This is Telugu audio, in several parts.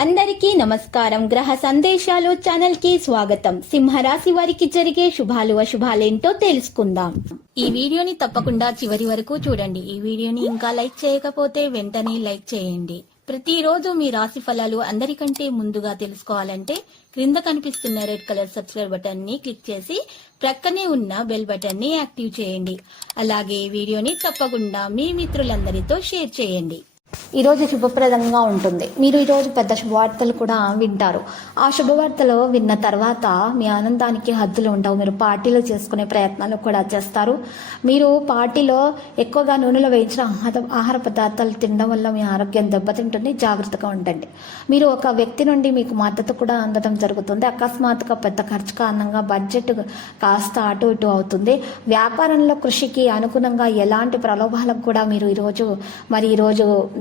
అందరికీ నమస్కారం. గ్రహ సందేశాలు ఛానల్ కి స్వాగతం. సింహరాశి వారికి జరిగే శుభాలు అశుభాలేంటో తెలుసుకుందాం. ఈ వీడియోని తప్పకుండా చివరి వరకు చూడండి. ఈ వీడియోని ఇంకా లైక్ చేయకపోతే వెంటనే లైక్ చేయండి. ప్రతిరోజు మీ రాశి ఫలాలు అందరికంటే ముందుగా తెలుసుకోవాలంటే క్రింద కనిపిస్తున్న రెడ్ కలర్ సబ్స్క్రైబ్ బటన్ ని క్లిక్ చేసి ప్రక్కనే ఉన్న బెల్ బటన్ ని యాక్టివ్ చేయండి. అలాగే వీడియోని తప్పకుండా మీ మిత్రులందరితో షేర్ చేయండి. ఈరోజు శుభప్రదంగా ఉంటుంది. మీరు ఈరోజు పెద్ద శుభవార్తలు కూడా వింటారు. ఆ శుభవార్తలు విన్న తర్వాత మీ ఆనందానికి హద్దులు ఉండవు. మీరు పార్టీలు చేసుకునే ప్రయత్నాలు కూడా చేస్తారు. మీరు పార్టీలో ఎక్కువగా నూనెలో వేయించిన ఆహార పదార్థాలు తినడం వల్ల మీ ఆరోగ్యం దెబ్బతింటుంది. జాగ్రత్తగా ఉండండి. మీరు ఒక వ్యక్తి నుండి మీకు మద్దతు కూడా అందడం జరుగుతుంది. అకస్మాత్తుగా పెద్ద ఖర్చు కారణంగా బడ్జెట్ కాస్త అటు ఇటు అవుతుంది. వ్యాపారంలో కృషికి అనుగుణంగా ఎలాంటి ప్రలోభాలకు కూడా మీరు ఈరోజు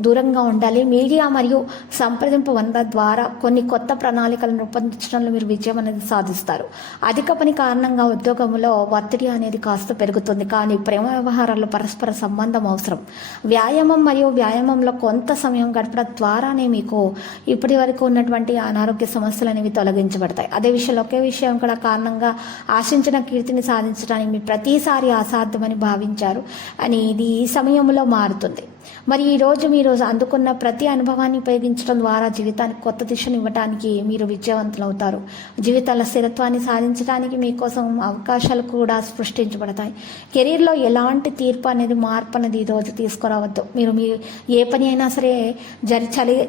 దూరంగా ఉండాలి. మీడియా మరియు సంప్రదింపు వనరుల ద్వారా కొన్ని కొత్త ప్రణాళికలను రూపొందించడంలో మీరు విజయం అనేది సాధిస్తారు. అధిక పని కారణంగా ఉద్యోగంలో ఒత్తిడి అనేది కాస్త పెరుగుతుంది. కానీ ప్రేమ వ్యవహారాల్లో పరస్పర సంబంధం అవసరం. వ్యాయామంలో కొంత సమయం గడపడం ద్వారానే మీకు ఇప్పటి వరకు ఉన్నటువంటి అనారోగ్య సమస్యలు అనేవి తొలగించబడతాయి. ఒకే విషయం కూడా కారణంగా ఆశించిన కీర్తిని సాధించడానికి మీరు ప్రతిసారి అసాధ్యమని భావించారు అని ఇది ఈ సమయంలో మారుతుంది. మరి ఈరోజు మీరు అందుకున్న ప్రతి అనుభవాన్ని ఉపయోగించడం ద్వారా జీవితానికి కొత్త దిశను ఇవ్వడానికి మీరు విజయవంతులవుతారు. జీవితాల స్థిరత్వాన్ని సాధించడానికి మీకోసం అవకాశాలు కూడా సృష్టించబడతాయి. కెరీర్లో ఎలాంటి మార్పు అనేది ఈరోజు తీసుకురావద్దు. మీరు ఏ పని అయినా సరే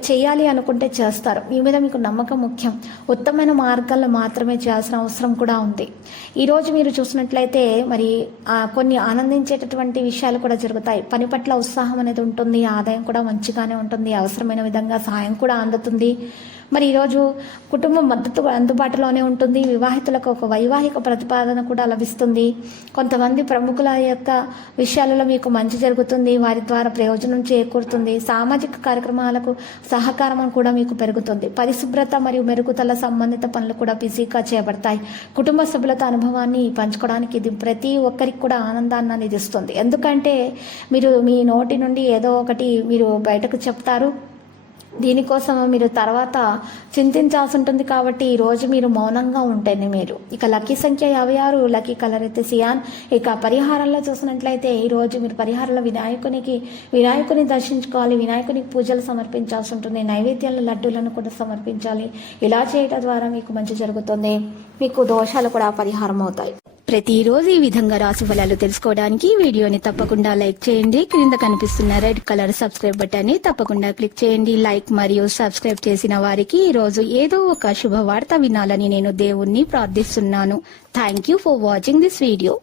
చేయాలి అనుకుంటే చేస్తారు. మీ మీద మీకు నమ్మకం ముఖ్యం. ఉత్తమమైన మార్గాల్లో మాత్రమే చేయాల్సిన అవసరం కూడా ఉంది. ఈరోజు మీరు చూసినట్లయితే మరి కొన్ని ఆనందించేటటువంటి విషయాలు కూడా జరుగుతాయి. పని పట్ల ఉత్సాహం అనేది ఉంటుంది. ఆదాయం కూడా మంచిగానే ఉంటుంది. అవసరమైన విధంగా సహాయం కూడా అందుతుంది. మరి ఈరోజు కుటుంబం మద్దతు అందుబాటులోనే ఉంటుంది. వివాహితులకు ఒక వైవాహిక ప్రతిపాదన కూడా లభిస్తుంది. కొంతమంది ప్రముఖుల యొక్క విషయాలలో మీకు మంచి జరుగుతుంది. వారి ద్వారా ప్రయోజనం చేకూరుతుంది. సామాజిక కార్యక్రమాలకు సహకారం కూడా మీకు పెరుగుతుంది. పరిశుభ్రత మరియు మెరుగుదల సంబంధిత పనులు కూడా బిజీగా చేయబడతాయి. కుటుంబ సభ్యులతో అనుభవాన్ని పంచుకోవడానికి ఇది ప్రతి ఒక్కరికి కూడా ఆనందాన్ని అనేది ఇస్తుంది. ఎందుకంటే మీరు మీ నోటి నుండి ఏదో ఒకటి మీరు బయటకు చెప్తారు. దీనికోసం మీరు తర్వాత చింతించాల్సి ఉంటుంది. కాబట్టి ఈరోజు మీరు మౌనంగా ఉంటేనే మీరు. ఇక లక్కీ సంఖ్య 56, లక్కీ కలర్ అయితే సియాన్. ఇక పరిహారంలో చూసినట్లయితే ఈరోజు మీరు పరిహారంలో వినాయకుని దర్శించుకోవాలి. వినాయకునికి పూజలు సమర్పించాల్సి ఉంటుంది. నైవేద్యాలు లడ్డూలను కూడా సమర్పించాలి. ఇలా చేయడం ద్వారా మీకు మంచి జరుగుతుంది. మీకు దోషాలు కూడా పరిహారం అవుతాయి. ప్రతిరోజు ఈ విధంగా రాశి ఫలాలు తెలుసుకోవడానికి వీడియోని తప్పకుండా లైక్ చేయండి. క్రింద కనిపిస్తున్న రెడ్ కలర్ సబ్స్క్రైబ్ బటన్ ని తప్పకుండా క్లిక్ చేయండి. లైక్ మరియు సబ్స్క్రైబ్ చేసిన వారికి ఈ రోజు ఏదో ఒక శుభవార్త వినాలని నేను దేవుణ్ణి ప్రార్థిస్తున్నాను. Thank you for watching this video.